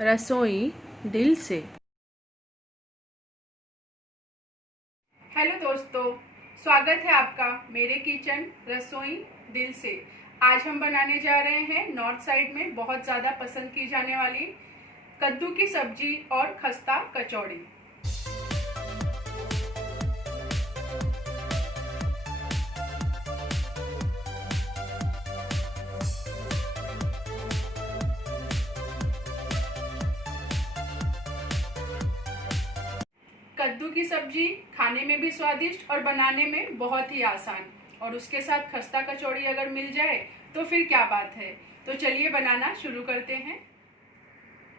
रसोई दिल से। हेलो दोस्तों, स्वागत है आपका मेरे किचन रसोई दिल से। आज हम बनाने जा रहे हैं नॉर्थ साइड में बहुत ज़्यादा पसंद की जाने वाली कद्दू की सब्जी और खस्ता कचौड़ी। कद्दू की सब्जी खाने में भी स्वादिष्ट और बनाने में बहुत ही आसान, और उसके साथ खस्ता कचौड़ी अगर मिल जाए तो फिर क्या बात है। तो चलिए बनाना शुरू करते हैं।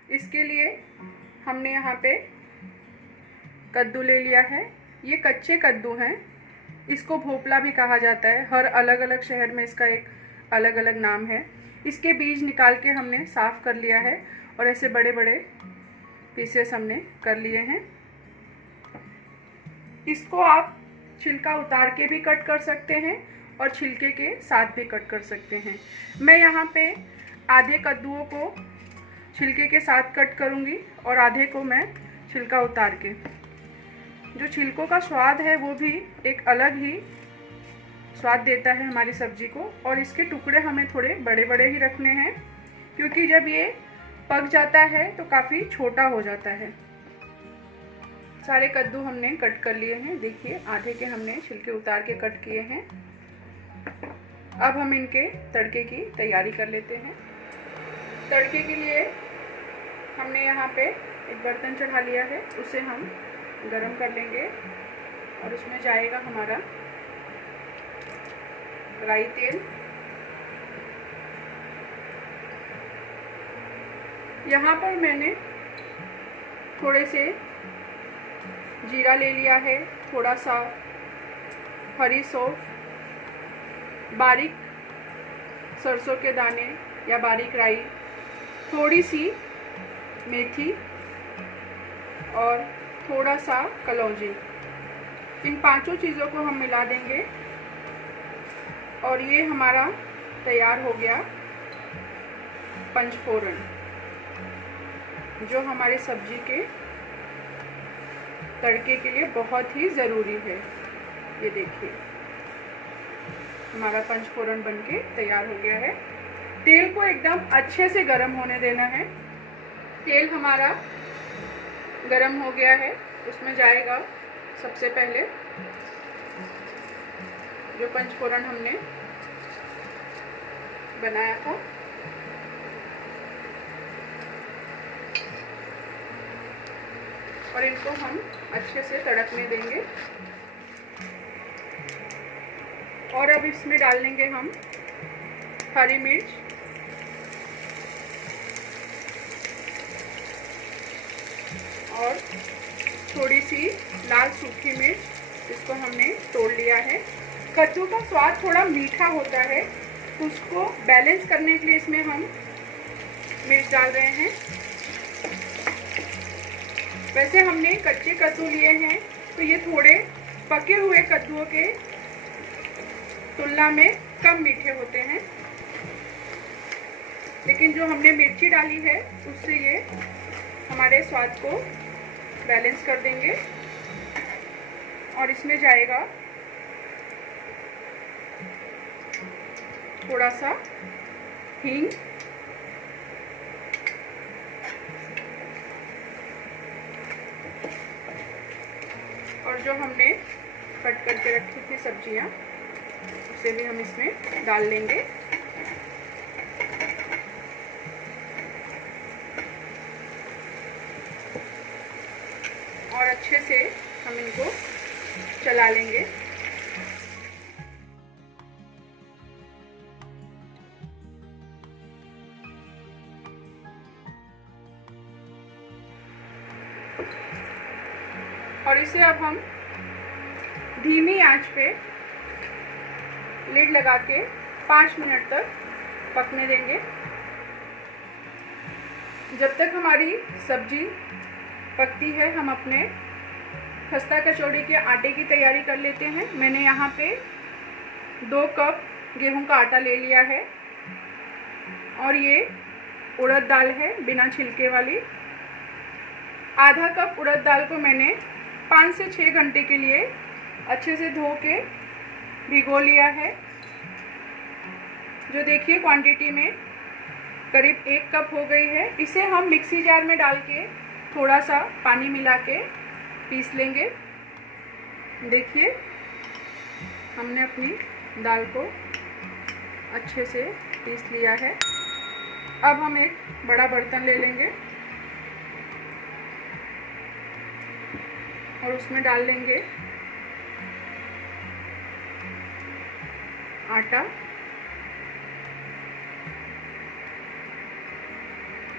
इसके लिए हमने यहाँ पे कद्दू ले लिया है। ये कच्चे कद्दू हैं, इसको भोपला भी कहा जाता है। हर अलग अलग शहर में इसका एक अलग अलग नाम है। इसके बीज निकाल के हमने साफ़ कर लिया है और ऐसे बड़े बड़े पीसेस हमने कर लिए हैं। इसको आप छिलका उतार के भी कट कर सकते हैं और छिलके के साथ भी कट कर सकते हैं। मैं यहाँ पे आधे कद्दूओं को छिलके के साथ कट करूँगी और आधे को मैं छिलका उतार के। जो छिलकों का स्वाद है वो भी एक अलग ही स्वाद देता है हमारी सब्जी को। और इसके टुकड़े हमें थोड़े बड़े बड़े ही रखने हैं, क्योंकि जब ये पक जाता है तो काफ़ी छोटा हो जाता है। सारे कद्दू हमने कट कर लिए हैं। देखिए, आधे के हमने छिलके उतार के कट किए हैं। अब हम इनके तड़के की तैयारी कर लेते हैं। तड़के के लिए हमने यहाँ पे एक बर्तन चढ़ा लिया है, उसे हम गरम कर लेंगे और उसमें जाएगा हमारा राई तेल। यहाँ पर मैंने थोड़े से जीरा ले लिया है, थोड़ा सा हरी सौंफ, बारीक सरसों के दाने या बारीक राई, थोड़ी सी मेथी और थोड़ा सा कलौंजी। इन पांचों चीज़ों को हम मिला देंगे और ये हमारा तैयार हो गया पंचफोरन, जो हमारी सब्जी के तड़के के लिए बहुत ही ज़रूरी है। ये देखिए, हमारा पंचफोरन बनके तैयार हो गया है। तेल को एकदम अच्छे से गरम होने देना है। तेल हमारा गरम हो गया है, उसमें जाएगा सबसे पहले जो पंचफोरन हमने बनाया था। और इनको हम अच्छे से तड़कने देंगे। और अब इसमें डाल देंगे हम हरी मिर्च, और थोड़ी सी लाल सूखी मिर्च, इसको हमने तोड़ लिया है। कद्दू का स्वाद थोड़ा मीठा होता है, उसको बैलेंस करने के लिए इसमें हम मिर्च डाल रहे हैं। वैसे हमने कच्चे कद्दू लिए हैं तो ये थोड़े पके हुए कद्दूओं के तुलना में कम मीठे होते हैं, लेकिन जो हमने मिर्ची डाली है उससे ये हमारे स्वाद को बैलेंस कर देंगे। और इसमें जाएगा थोड़ा सा हींग, और जो हमने कट करके रखी थी सब्जियां उसे भी हम इसमें डाल लेंगे। और अच्छे से हम इनको चला लेंगे। और इसे अब हम धीमी आंच पे लिड लगा के 5 मिनट तक पकने देंगे। जब तक हमारी सब्जी पकती है, हम अपने खस्ता कचौड़ी के आटे की तैयारी कर लेते हैं। मैंने यहाँ पे 2 कप गेहूं का आटा ले लिया है और ये उड़द दाल है बिना छिलके वाली। आधा कप उड़द दाल को मैंने 5 से 6 घंटे के लिए अच्छे से धो के भिगो लिया है। जो देखिए क्वांटिटी में करीब 1 कप हो गई है। इसे हम मिक्सी जार में डाल के थोड़ा सा पानी मिला के पीस लेंगे। देखिए हमने अपनी दाल को अच्छे से पीस लिया है। अब हम एक बड़ा बर्तन ले लेंगे और उसमें डाल लेंगे आटा।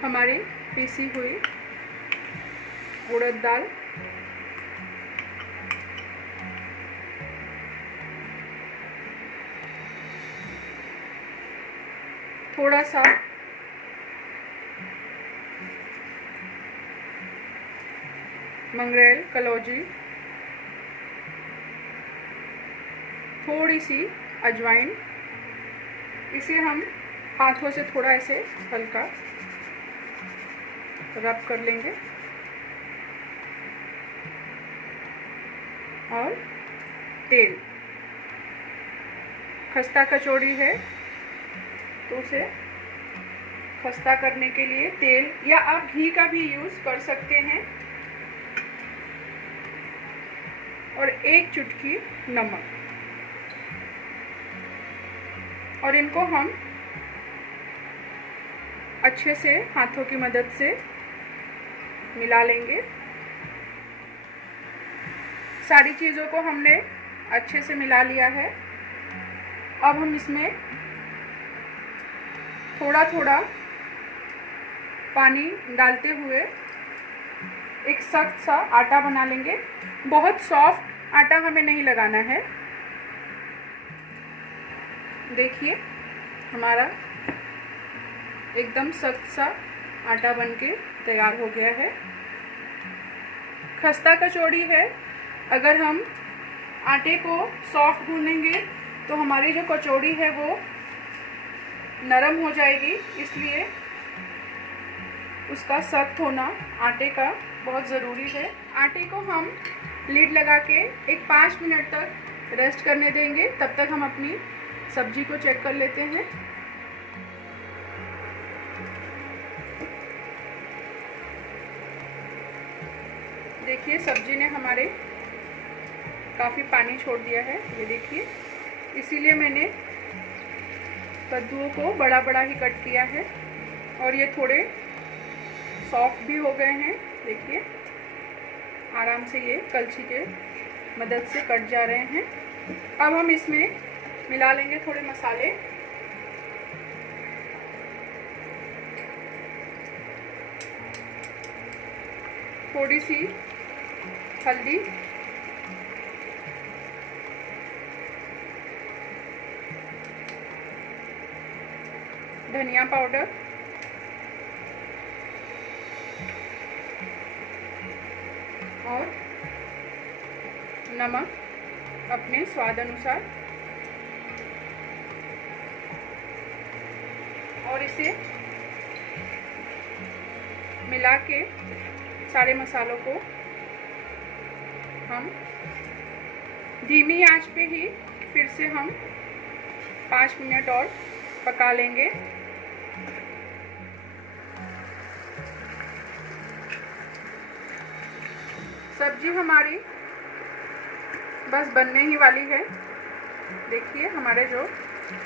हमारी पीसी हुई उड़द दाल, थोड़ा सा मंगरेल कलौजी, थोड़ी सी अजवाइन। इसे हम हाथों से थोड़ा ऐसे हल्का रब कर लेंगे और तेल, खस्ता कचौड़ी है तो उसे खस्ता करने के लिए तेल या आप घी का भी यूज़ कर सकते हैं और 1 चुटकी नमक। और इनको हम अच्छे से हाथों की मदद से मिला लेंगे। सारी चीज़ों को हमने अच्छे से मिला लिया है। अब हम इसमें थोड़ा थोड़ा पानी डालते हुए एक सख्त सा आटा बना लेंगे। बहुत सॉफ्ट आटा हमें नहीं लगाना है। देखिए हमारा एकदम सख्त सा आटा बनके तैयार हो गया है। खस्ता कचौड़ी है, अगर हम आटे को सॉफ्ट गूंदेंगे तो हमारी जो कचौड़ी है वो नरम हो जाएगी, इसलिए उसका सख्त होना आटे का बहुत ज़रूरी है। आटे को हम लीड लगा के एक 5 मिनट तक रेस्ट करने देंगे। तब तक हम अपनी सब्जी को चेक कर लेते हैं। देखिए सब्जी ने हमारे काफ़ी पानी छोड़ दिया है, ये देखिए। इसीलिए मैंने कद्दूओं को बड़ा बड़ा ही कट किया है और ये थोड़े सॉफ्ट भी हो गए हैं। देखिए आराम से ये कलछी के मदद से कट जा रहे हैं। अब हम इसमें मिला लेंगे थोड़े मसाले। थोड़ी सी हल्दी, धनिया पाउडर, और नमक अपने स्वाद अनुसार। और इसे मिला के सारे मसालों को हम धीमी आंच पे ही फिर से हम 5 मिनट और पका लेंगे। सब्जी हमारी बस बनने ही वाली है। देखिए हमारे जो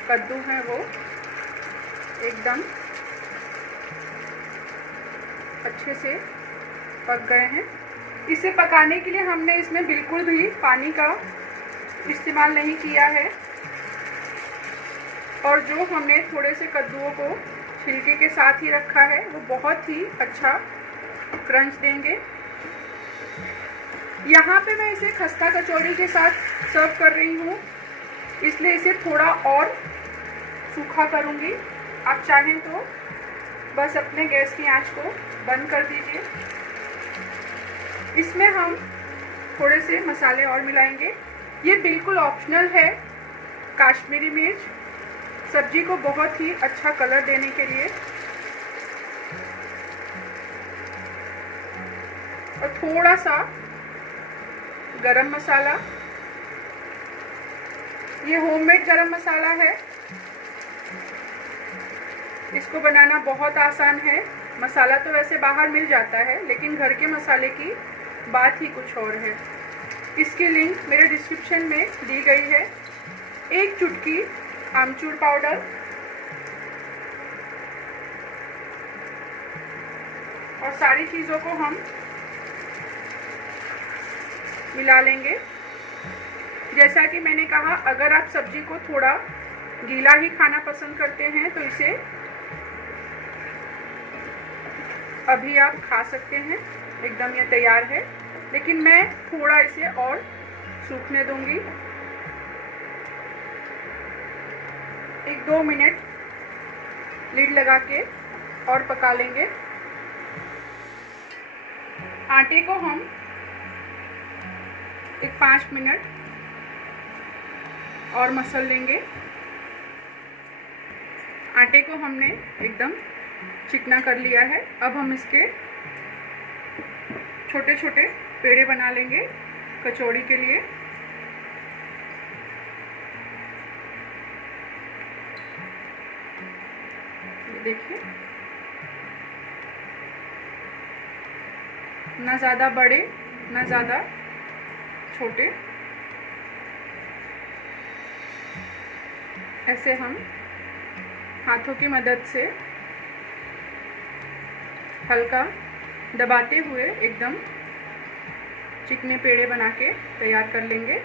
कद्दू हैं वो एकदम अच्छे से पक गए हैं। इसे पकाने के लिए हमने इसमें बिल्कुल भी पानी का इस्तेमाल नहीं किया है। और जो हमने थोड़े से कद्दूओं को छिलके के साथ ही रखा है वो बहुत ही अच्छा क्रंच देंगे। यहाँ पे मैं इसे खस्ता कचौड़ी के साथ सर्व कर रही हूँ, इसलिए इसे थोड़ा और सूखा करूँगी। आप चाहें तो बस अपने गैस की आंच को बंद कर दीजिए। इसमें हम थोड़े से मसाले और मिलाएंगे। ये बिल्कुल ऑप्शनल है। काश्मीरी मिर्च सब्जी को बहुत ही अच्छा कलर देने के लिए और थोड़ा सा गरम मसाला। ये होममेड गरम मसाला है, इसको बनाना बहुत आसान है। मसाला तो वैसे बाहर मिल जाता है, लेकिन घर के मसाले की बात ही कुछ और है। इसकी लिंक मेरे डिस्क्रिप्शन में दी गई है। एक चुटकी आमचूर पाउडर और सारी चीज़ों को हम मिला लेंगे। जैसा कि मैंने कहा, अगर आप सब्जी को थोड़ा गीला ही खाना पसंद करते हैं तो इसे अभी आप खा सकते हैं, एकदम ये तैयार है। लेकिन मैं थोड़ा इसे और सूखने दूंगी। 1-2 मिनट लिड लगा के और पका लेंगे। आटे को हम 5 मिनट और मसल लेंगे। आटे को हमने एकदम चिकना कर लिया है। अब हम इसके छोटे छोटे पेड़े बना लेंगे कचौड़ी के लिए। ये देखिए, ना ज़्यादा बड़े ना ज़्यादा छोटे, ऐसे हम हाथों की मदद से हल्का दबाते हुए एकदम चिकने पेड़े बना के तैयार कर लेंगे।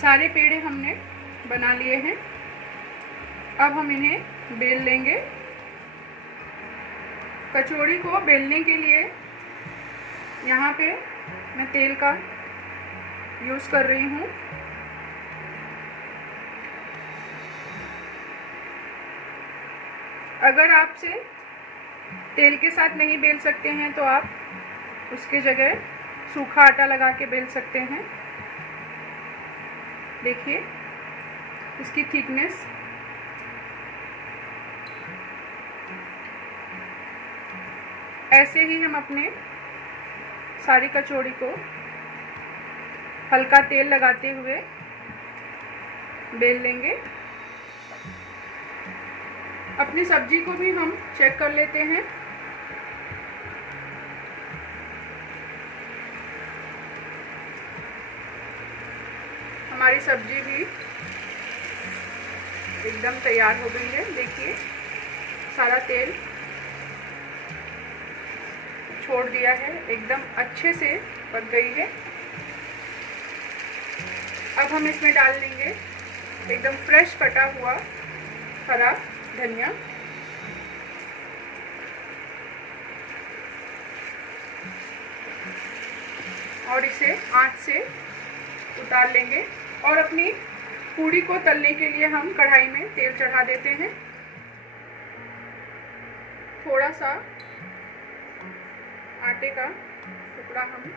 सारे पेड़े हमने बना लिए हैं। अब हम इन्हें बेल लेंगे। कचौड़ी को बेलने के लिए यहाँ पे मैं तेल का यूज़ कर रही हूँ। अगर आपसे तेल के साथ नहीं बेल सकते हैं तो आप उसके जगह सूखा आटा लगा के बेल सकते हैं। देखिए इसकी थिकनेस। ऐसे ही हम अपने सारी कचौड़ी को हल्का तेल लगाते हुए बेल लेंगे। अपनी सब्जी को भी हम चेक कर लेते हैं। हमारी सब्जी भी एकदम तैयार हो गई है। देखिए सारा तेल छोड़ दिया है, एकदम अच्छे से पक गई है। अब हम इसमें डाल लेंगे एकदम फ्रेश कटा हुआ हरा धनिया। और इसे आंच से उतार लेंगे। और अपनी पूड़ी को तलने के लिए हम कढ़ाई में तेल चढ़ा देते हैं। थोड़ा सा आटे का टुकड़ा हम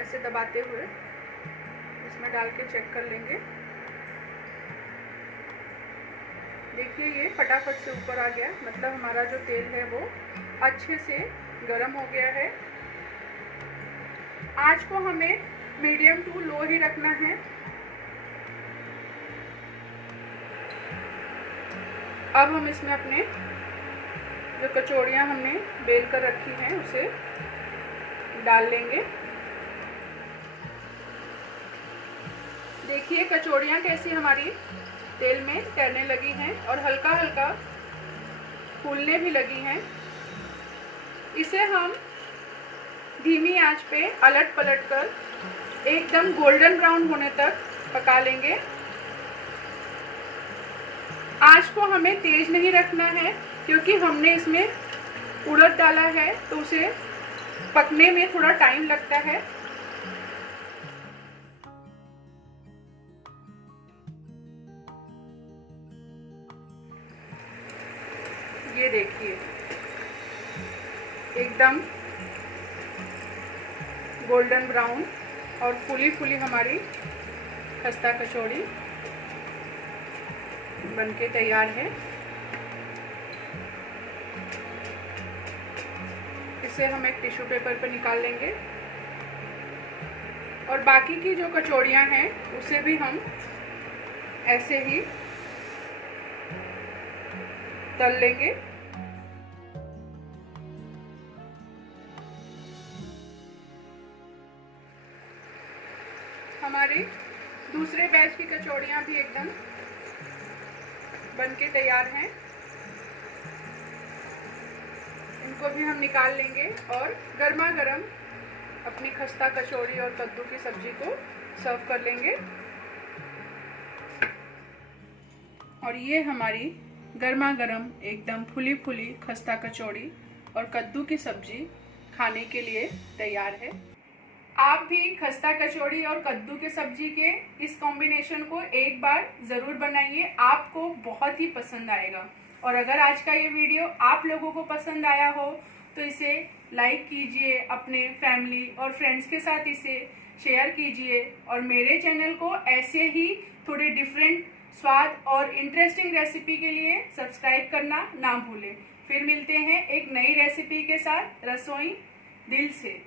ऐसे दबाते हुए इसमें डाल के चेक कर लेंगे। देखिए ये फटाफट से ऊपर आ गया, मतलब हमारा जो तेल है वो अच्छे से गर्म हो गया है। आंच को हमें मीडियम टू लो ही रखना है। अब हम इसमें अपने जो कचौड़ियाँ हमने बेल कर रखी हैं उसे डाल लेंगे। देखिए कचौड़ियाँ कैसी हमारी तेल में तैरने लगी हैं और हल्का हल्का फूलने भी लगी हैं। इसे हम धीमी आंच पे अलट पलट कर एकदम गोल्डन ब्राउन होने तक पका लेंगे। आंच को हमें तेज नहीं रखना है, क्योंकि हमने इसमें उड़द डाला है तो उसे पकने में थोड़ा टाइम लगता है। ये देखिए एकदम गोल्डन ब्राउन और फूली फूली हमारी खस्ता कचौड़ी बनके तैयार है। इसे हम एक टिश्यू पेपर पर निकाल लेंगे और बाकी की जो कचौड़ियाँ हैं उसे भी हम ऐसे ही तल लेंगे। हमारे दूसरे बैच की कचौड़ियाँ भी एकदम बनके तैयार हैं। इनको भी हम निकाल लेंगे और गर्मा गर्म अपनी खस्ता कचौड़ी और कद्दू की सब्जी को सर्व कर लेंगे। और ये हमारी गर्मा गर्म एकदम फुली फुली खस्ता कचौड़ी और कद्दू की सब्जी खाने के लिए तैयार है। आप भी खस्ता कचौड़ी और कद्दू के सब्जी के इस कॉम्बिनेशन को एक बार ज़रूर बनाइए, आपको बहुत ही पसंद आएगा। और अगर आज का ये वीडियो आप लोगों को पसंद आया हो तो इसे लाइक कीजिए, अपने फैमिली और फ्रेंड्स के साथ इसे शेयर कीजिए और मेरे चैनल को ऐसे ही थोड़े डिफरेंट स्वाद और इंटरेस्टिंग रेसिपी के लिए सब्सक्राइब करना ना भूलें। फिर मिलते हैं एक नई रेसिपी के साथ रसोई दिल से।